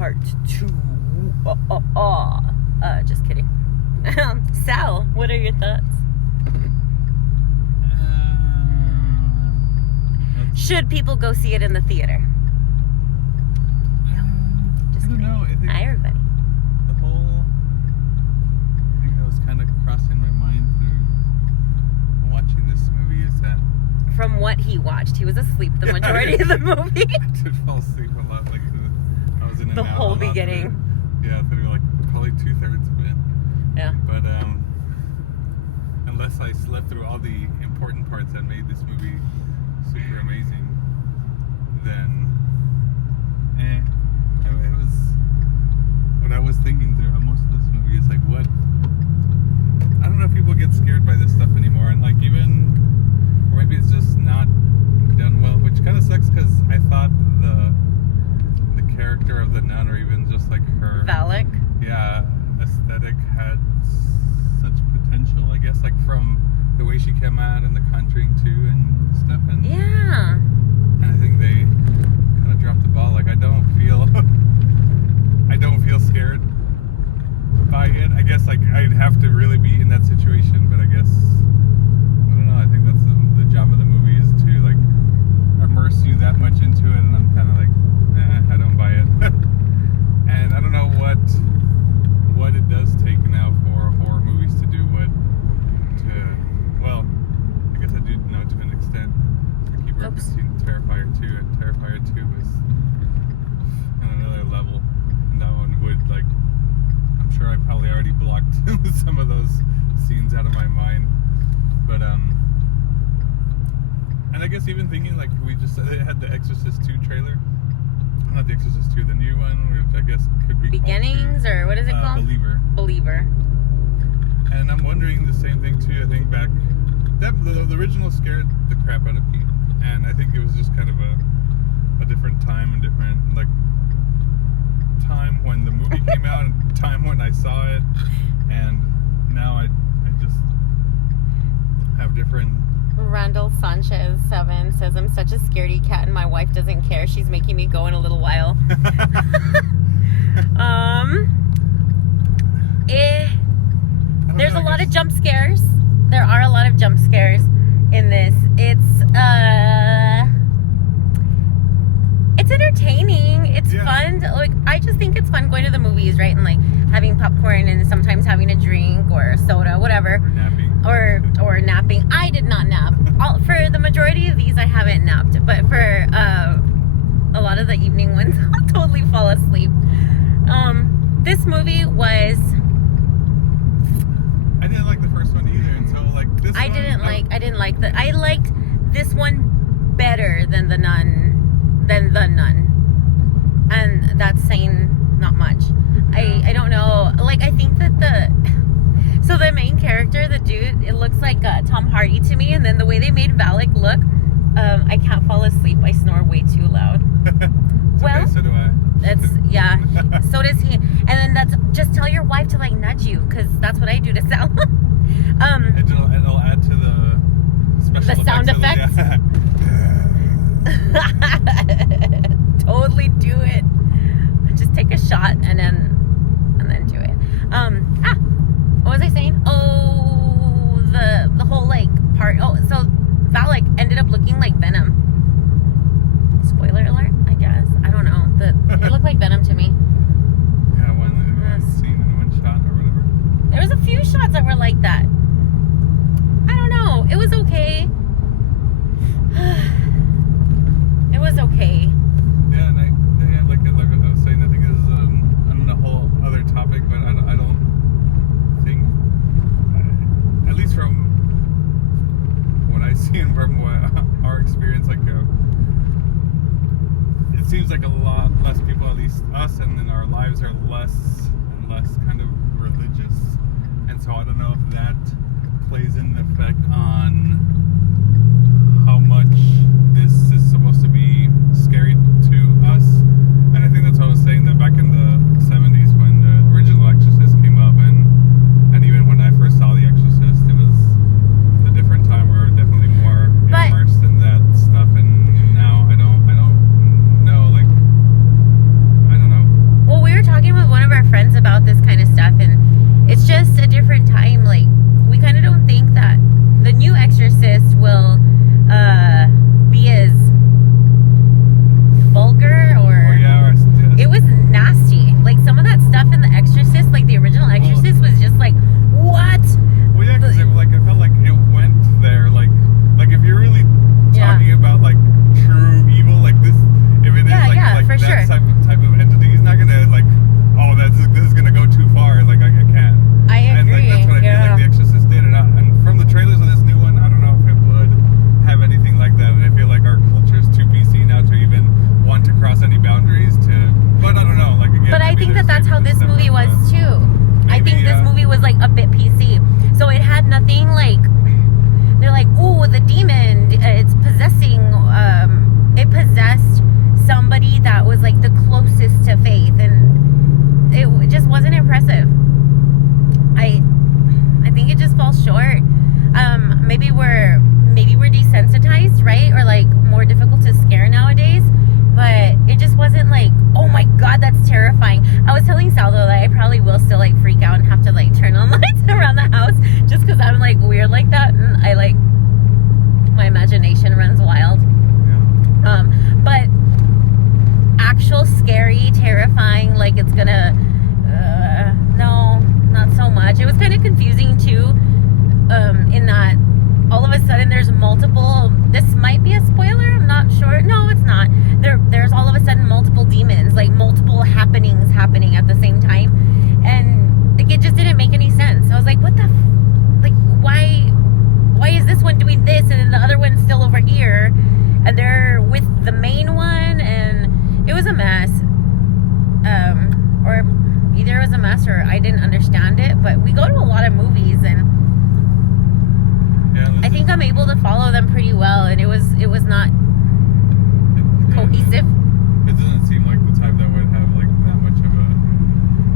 Part 2. Just kidding. Sal, what are your thoughts? Should people go see it in the theater? Just kidding. I don't know. I think Hi, everybody. the whole thing that was kind of crossing my mind through watching this movie is that From what he watched, he was asleep the majority of the movie. I did fall asleep a lot. Like I was in and The out whole a lot beginning. through like probably 2/3 of it. Yeah. But unless I slept through all the important parts that made this movie super amazing, then it was. What I was thinking through most of this movie is like, what? I don't know if people get scared by this stuff anymore, and like even, or maybe it's just not done well, which kind of sucks because I thought the character of the nun, or even just like her Valak. Aesthetic had such potential, I guess, like from the way she came out in the Conjuring 2 and stuff, and Yeah. and I think they kind of dropped the ball. Like I don't feel scared by it. I guess like I'd have to really be in that situation, but I guess I don't know. I think that's the job of the movie is to like immerse you that much into it, and I'm kind of like, I don't buy it. And I don't know what it does take now for horror movies to do well, I guess I do know to an extent. I keep referencing Terrifier 2, and Terrifier 2 was on another level. And that one would, like, I'm sure I probably already blocked some of those scenes out of my mind. But, and I guess even thinking, like, it had the Exorcist 2 trailer. Not the Exorcist 2, the new one, which I guess could be Beginnings, or what is it called? Believer. And I'm wondering the same thing too. I think back, the original scared the crap out of me, and I think it was just kind of a different time and different like time when the movie came out and time when I saw it, and now I just have different. Randall Sanchez 7 says, I'm such a scaredy cat and my wife doesn't care. She's making me go in a little while. There's a lot of jump scares. There are a lot of jump scares in this. It's entertaining. It's fun. Like, I just think it's fun going to the movies, right? And like having popcorn and sometimes having a drink or soda, whatever. Napping. Or napping. I did not nap. For the majority of these, I haven't napped. But for a lot of the evening ones, I'll totally fall asleep. This movie was... I didn't like the first one either until like this one. I liked this one better than the Nun. And that's saying not much. I don't know. Like, I think that the main character, the dude, it looks like Tom Hardy to me, and then the way they made Valak look, I can't fall asleep. I snore way too loud. Well, okay, so do I. So does he. And then just tell your wife to like nudge you, because that's what I do to Sal. It'll add to the special sound effects. Totally do it. Just take a shot and then do it. What was I saying? Oh, the whole like part. Oh, so Valak ended up looking like Venom. Spoiler alert, I guess. I don't know. It looked like Venom to me. Yeah, one scene in one shot or whatever. There was a few shots that were like that. I don't know. It was okay. It was okay. Yeah, and like I was saying, I think this is on a whole other topic, but I don't think, at least from what I see and from our experience, like it seems like a lot less people, at least us, and in our lives are less and less kind of religious, and so I don't know if that plays an effect on how much this is supposed to be scary to us. And I think that's what I was saying, that back in the 70s when the original Exorcist came up, and even when I first saw The Exorcist, it was a different time. We were definitely more immersed in that stuff, and now I don't know, like, I don't know. Well, talking with one of our friends about this kind of stuff, and it's just a different time. Like, we kind of don't think that the new Exorcist will be as vulgar or it was nasty. Like, some of that stuff in the Exorcist, like the original Exorcist, was just like, what? Well, yeah, because I felt like it went there. Like if you're really talking about like true evil, like this, if it is like for that sure. type of entity, he's not gonna like, oh, this is gonna go too far. Like I can't. I agree. And like, that's what I feel like the Exorcist did. And from the trailers of this new one, I don't know if it would have anything like that. And I feel like our culture is too PC now to even want to cross any boundaries to. But I don't know. Like again. But I think that's how this movie was too. I think this movie was like a bit PC. So it had nothing like, they're like, oh, the demon, it's possessing, it possessed somebody that was like the closest to faith, and it just wasn't impressive. I think it just falls short. Maybe we're desensitized, right? Or like more difficult to scare nowadays. But it just wasn't like, oh my god, that's terrifying. I was telling Sal though that I probably will still like freak out and have to like turn on lights around the house just because I'm like weird like that, and I like, my imagination runs wild. Yeah. But actual scary, terrifying, like it's gonna, no, not so much. It was kind of confusing too, in that all of a sudden there's multiple, this might be a spoiler, I'm not sure. No, it's not. There's all of a sudden multiple demons, like multiple happenings happening at the same time. And like, it just didn't make any sense. I was like, what the, like, why is this one doing this and then the other one's still over here? And they're with the main one, and it was a mess. Or either it was a mess or I didn't understand it, but we go to a lot of movies, and I think I'm able to follow them pretty well, and it was not cohesive. It doesn't seem like the type that would have like that much of a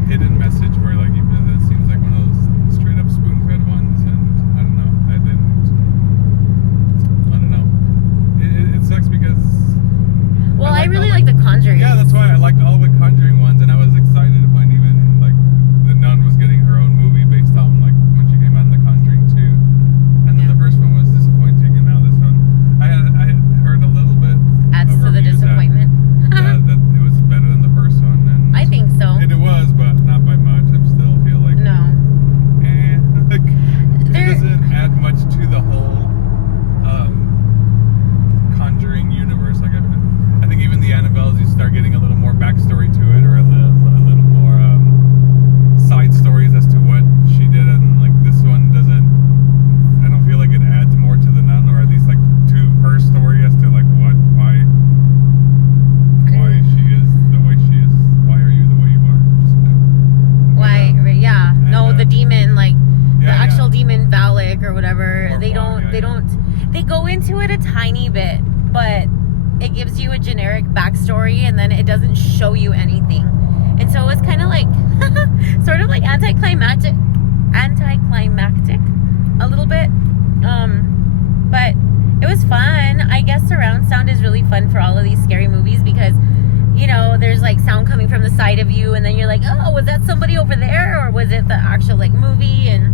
hidden message where like it seems like one of those straight up spoon-fed ones, and I don't know. It sucks because I really like the Conjuring. Yeah, that's why I liked all the Conjuring ones, and I was excited when even like the Nun was getting her own movie based on like when she came out in the Conjuring 2. And then the first one was disappointing, and now this one, I had heard a little bit. Adds to the disappointment. That it was better than the first one, and I think so. And it was, but not by much. I still feel like no. Like it doesn't add much to the whole Conjuring universe. Like I think even the Annabelles, you start getting a little more backstory to it, or a little more side stories as to what she did, and like this one doesn't. I don't feel like it adds more to the Nun, or at least like to her story as to like why she is the way she is. Why are you the way you are? Why? Yeah. No, the demon, like the actual demon Valak or whatever. Or they go into it a tiny bit, but it gives you a generic backstory, and then it doesn't show you anything. And so it's kind of like, sort of like anticlimactic a little bit. But it was fun. I guess surround sound is really fun for all of these scary movies because, you know, there's like sound coming from the side of you, and then you're like, oh, was that somebody over there, or was it the actual like movie? And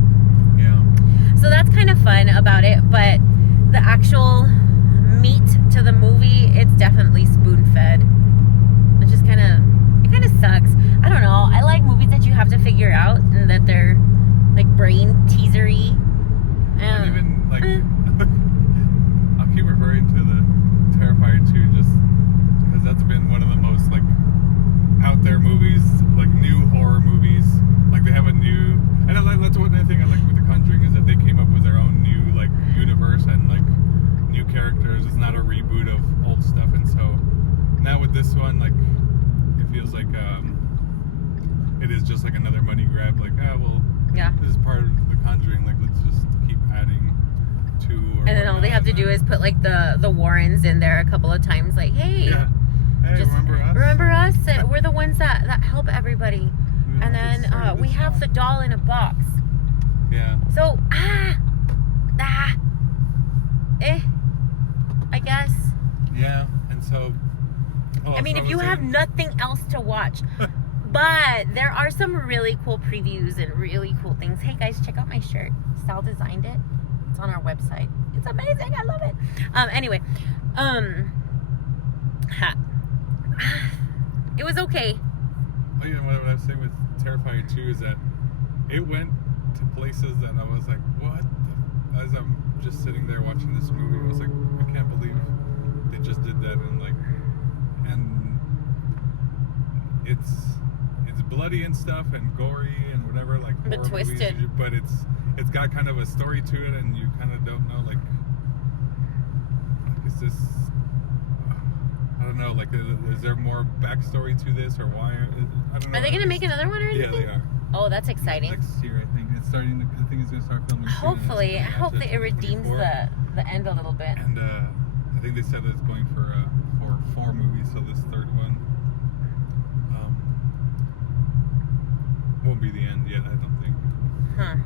so that's kind of fun about it. But the actual meat to the movie, it's definitely spoon-fed, which is kind of sucks. I don't know. I like movies that you have to figure out and that they're like brain teasery. And even like I'll keep referring to the Terrifier 2 just because that's been one of the most like out there movies, like new horror movies. Like they have a new, and that's one thing I like with the Conjuring is that they came up with their own new like universe and like new characters. It's not a reboot of old stuff, and so now with this one, like it feels like it is just like another money grab. Like, this is part of the Conjuring. Like, let's just keep adding to. And then all they have to do is put like the Warrens in there a couple of times. Like, hey, just remember us? We're the ones that help everybody. And then we have the doll in a box. Yeah. So I guess. Yeah, and so. I mean, if you have nothing else to watch, But there are some really cool previews and really cool things. Hey guys, check out my shirt. Sal designed it. It's on our website. It's amazing. I love it. Anyway, it was okay. Well, you know, what I was saying with Terrifier 2 is that it went to places that I was like, what? As I'm just sitting there watching this movie, I was like, I can't believe they just did that, and it's bloody and stuff and gory and whatever, like but twisted. Movies, but it's got kind of a story to it, and you kind of don't know, like is this, I don't know, like is there more backstory to this, or why? I don't know. Are they gonna make another one or anything? Yeah, they are. Oh, that's exciting. Next year, I think it's starting. I think it's gonna start filming. Hopefully it redeems the end a little bit. And I think they said it's going for 4 movies, so this third one won't be the end yet, I don't think. Huh.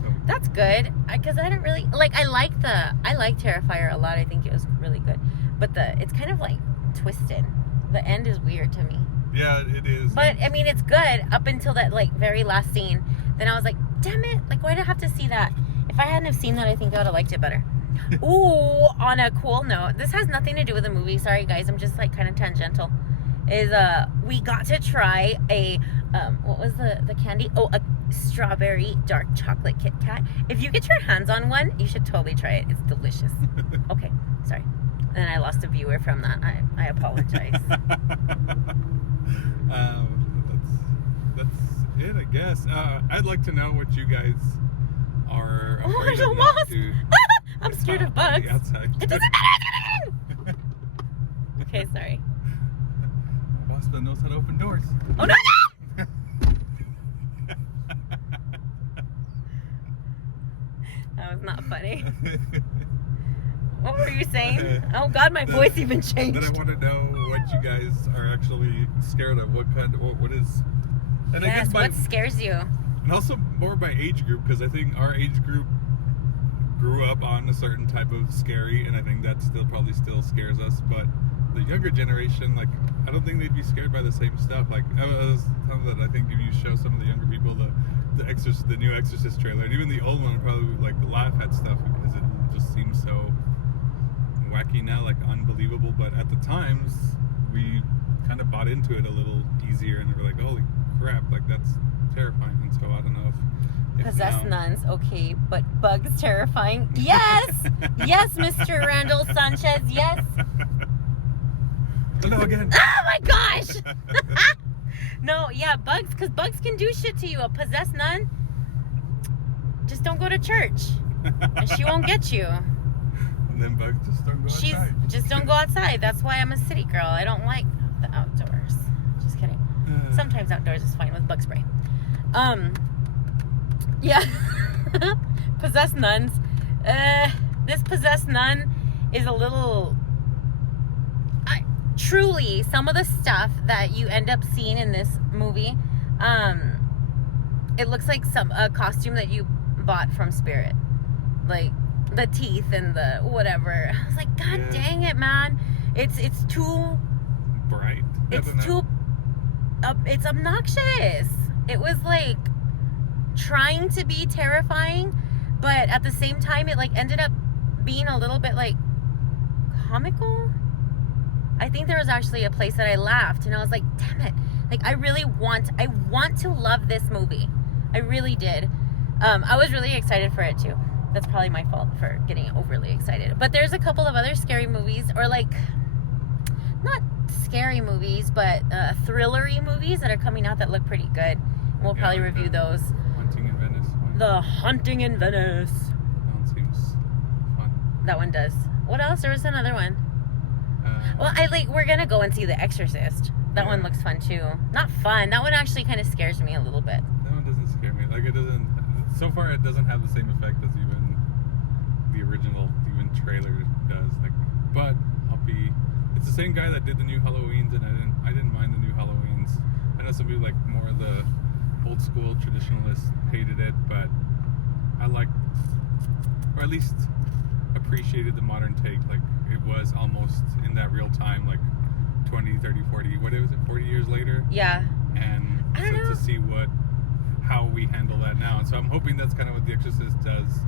So That's good, because I don't really like. I like Terrifier a lot. I think it was really good, but it's kind of like twisted. The end is weird to me. Yeah, it is. But I mean, it's good up until that like very last scene. Then I was like, damn it! Like, why did I have to see that? If I hadn't have seen that, I think I would have liked it better. Ooh, on a cool note, this has nothing to do with the movie. Sorry, guys, I'm just like kind of tangential. We got to try a what was the candy? Oh, a strawberry dark chocolate Kit Kat. If you get your hands on one, you should totally try it. It's delicious. Okay, sorry. And then I lost a viewer from that. I apologize. That's it, I guess. I'd like to know what you guys are afraid there's a of wasp. to I'm scared of bugs. Outside. It doesn't matter. Okay, sorry. Wasp that knows how to open doors. Oh no! That was not funny. What were you saying? Oh God, my voice even changed. Then I want to know what you guys are actually scared of. What is? And I guess what scares you? And also more by age group, because I think our age group grew up on a certain type of scary, and I think that probably still scares us. But the younger generation, like, I don't think they'd be scared by the same stuff. Like, I was telling that I think if you show some of the younger people the new Exorcist trailer, and even the old one, would probably like laugh at stuff because it just seems so wacky now, like unbelievable. But at the times, we kind of bought into it a little easier, and we're like, holy crap, like that's terrifying. And so I don't know if Possessed nuns, okay, but bugs terrifying. Yes, yes, Mr. Randall Sanchez, yes. Oh, no, again. Oh my gosh. No, yeah, bugs, because bugs can do shit to you. A possessed nun, just don't go to church, and she won't get you. And then bugs just don't go outside. Just don't go outside. That's why I'm a city girl. I don't like the outdoors. Just kidding. Sometimes outdoors is fine with bug spray. Yeah. Possessed nuns. This possessed nun is a little... truly, some of the stuff that you end up seeing in this movie, it looks like a costume that you bought from Spirit. Like, the teeth and the whatever. I was like, God dang it, man. It's too... bright. It's too... it's obnoxious. It was like trying to be terrifying, but at the same time it like ended up being a little bit like comical. I think there was actually a place that I laughed and I was like, damn it, like I want to love this movie. I really did. I was really excited for it too. That's probably my fault for getting overly excited, but there's a couple of other scary movies, or like not scary movies, but thrillery movies that are coming out that look pretty good. We'll probably review those. Haunting in Venice. The Haunting in Venice. That one seems fun. That one does. What else? There was another one. Well, we're gonna go and see The Exorcist. That one looks fun too. Not fun. That one actually kind of scares me a little bit. That one doesn't scare me. Like, it doesn't. So far, it doesn't have the same effect as even the original trailer does. Like, but it's the same guy that did the new Halloweens, and I didn't mind the new Halloweens. I know some people, like more of the old school traditionalists, hated it, but I liked, or at least appreciated the modern take. Like, it was almost in that real time, like 20, 30, 40, what was it, 40 years later? Yeah. And to see how we handle that now. And so I'm hoping that's kind of what The Exorcist does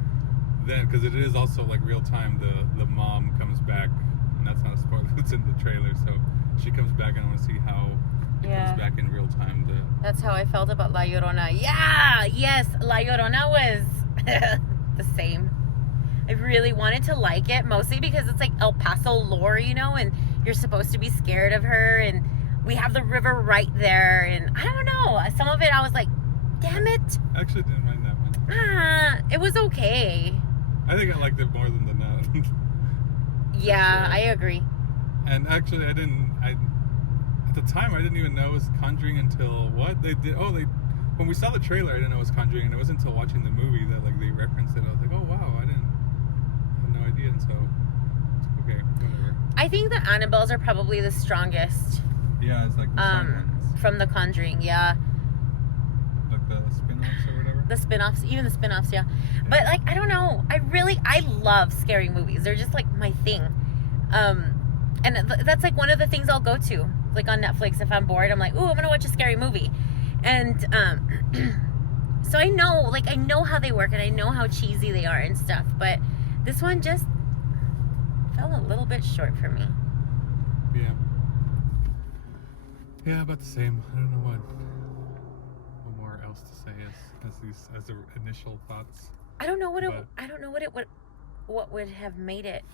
then, because it is also like real time. The mom comes back, and that's not a spoiler. It's in the trailer, so she comes back, and I want to see how it comes back in real time. That's how I felt about La Llorona. Yeah, yes, La Llorona was the same. I really wanted to like it, mostly because it's like El Paso lore, you know, and you're supposed to be scared of her, and we have the river right there, and I don't know, some of it I was like, damn it. I actually didn't mind that one. It was okay. I think I liked it more than the Nun. Yeah, Sure. I agree. And actually, at the time, I didn't even know it was Conjuring until what? When we saw the trailer, I didn't know it was Conjuring, and it wasn't until watching the movie that like they referenced it. I was like, oh wow, I had no idea, and so it's okay, whatever. I think the Annabelles are probably the strongest. Yeah, it's like the side ones. From the Conjuring, yeah. Like the spin-offs or whatever. The spin-offs, even the spin-offs, yeah. But like, I don't know. I love scary movies. They're just like my thing. And that's like one of the things I'll go to. Like on Netflix, if I'm bored, I'm like, ooh, I'm gonna watch a scary movie. And so I know how they work, and I know how cheesy they are and stuff. But this one just fell a little bit short for me. Yeah. Yeah, about the same. I don't know what more else to say as the initial thoughts. I don't know what would have made it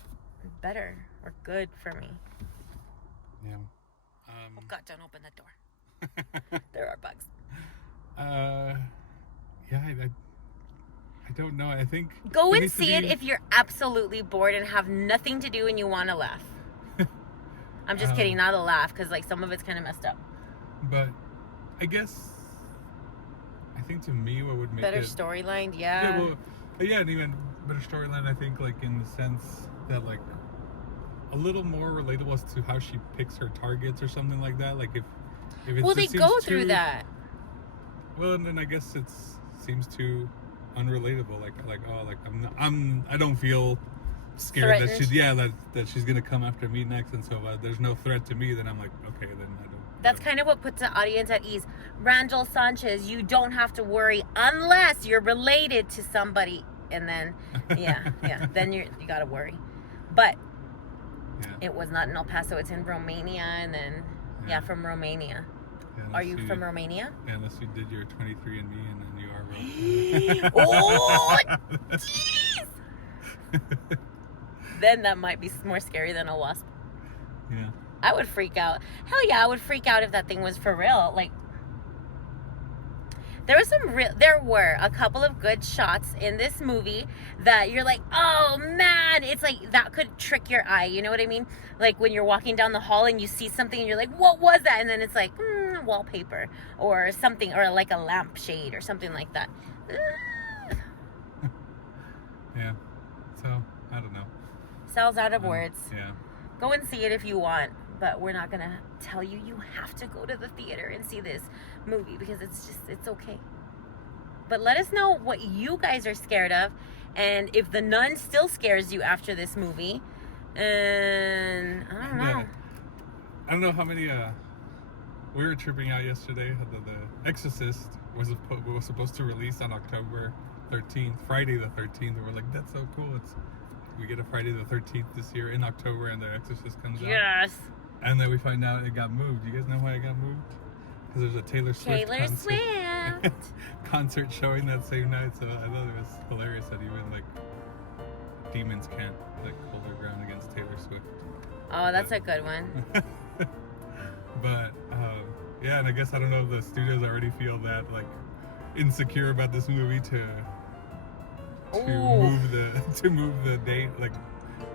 better or good for me. Yeah. Oh God! Don't open the door. There are bugs. Yeah, I don't know. I think go and see it if you're absolutely bored and have nothing to do and you want to laugh. I'm just kidding, not a laugh, because like some of it's kind of messed up. But I guess I think to me what would make better it storyline, and even better storyline. I think like in the sense that like a little more relatable as to how she picks her targets or something like that. Like if it they go through that. Well, and then I guess it seems too unrelatable. I don't feel scared that she's gonna come after me next, and so there's no threat to me. Then I'm like, okay, then I don't. That's kind of what puts the audience at ease. Randall Sanchez, you don't have to worry unless you're related to somebody, and then then you gotta worry. But it was not in El Paso; it's in Romania, and then from Romania. Yeah, are you from Romania? Yeah, unless you did your 23andMe and then you are Romanian. Oh, jeez! Then that might be more scary than a wasp. Yeah. I would freak out. Hell yeah, I would freak out if that thing was for real. Like, there were a couple of good shots in this movie that you're like, oh man, it's like that could trick your eye. You know what I mean? Like when you're walking down the hall and you see something and you're like, what was that? And then it's like wallpaper or something, or like a lampshade or something like that. Yeah. So I don't know. Sal's out of words. Yeah. Go and see it if you want, but we're not gonna tell you have to go to the theater and see this movie, because it's okay. But let us know what you guys are scared of, and if the Nun still scares you after this movie. And I don't know. I don't know how many. We were tripping out yesterday. The Exorcist was supposed to release on October 13th, Friday the 13th. And we're like, that's so cool. We get a Friday the 13th this year in October, and The Exorcist comes out. Yes. And then we find out it got moved. You guys know why it got moved? Because there's a Taylor Swift concert showing that same night. So I thought it was hilarious that even like demons can't like hold their ground against Taylor Swift. Oh, that's a good one. But and I guess I don't know if the studios already feel that like insecure about this movie to move the date, like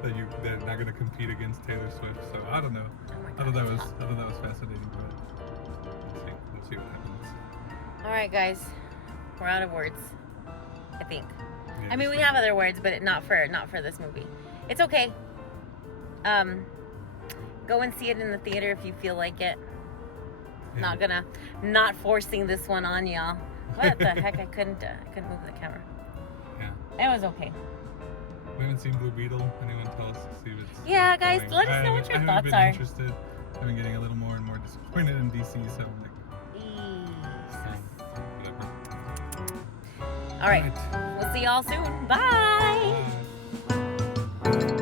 they're not gonna compete against Taylor Swift. So I don't know. I thought that was fascinating, but we'll see what happens. All right, guys, we're out of words, I think. Yeah, I mean, we have other words, but not for this movie. It's okay. Go and see it in the theater if you feel like it. Yeah. Not forcing this one on y'all. What the heck? I couldn't move the camera. Yeah. It was okay. We haven't seen Blue Beetle. Anyone tell us to see if it's Yeah, guys, going? let us know what your thoughts been are. Interested. I've been getting a little more and more disappointed in DC, so I'm like, All right. We'll see y'all soon. Bye. Bye.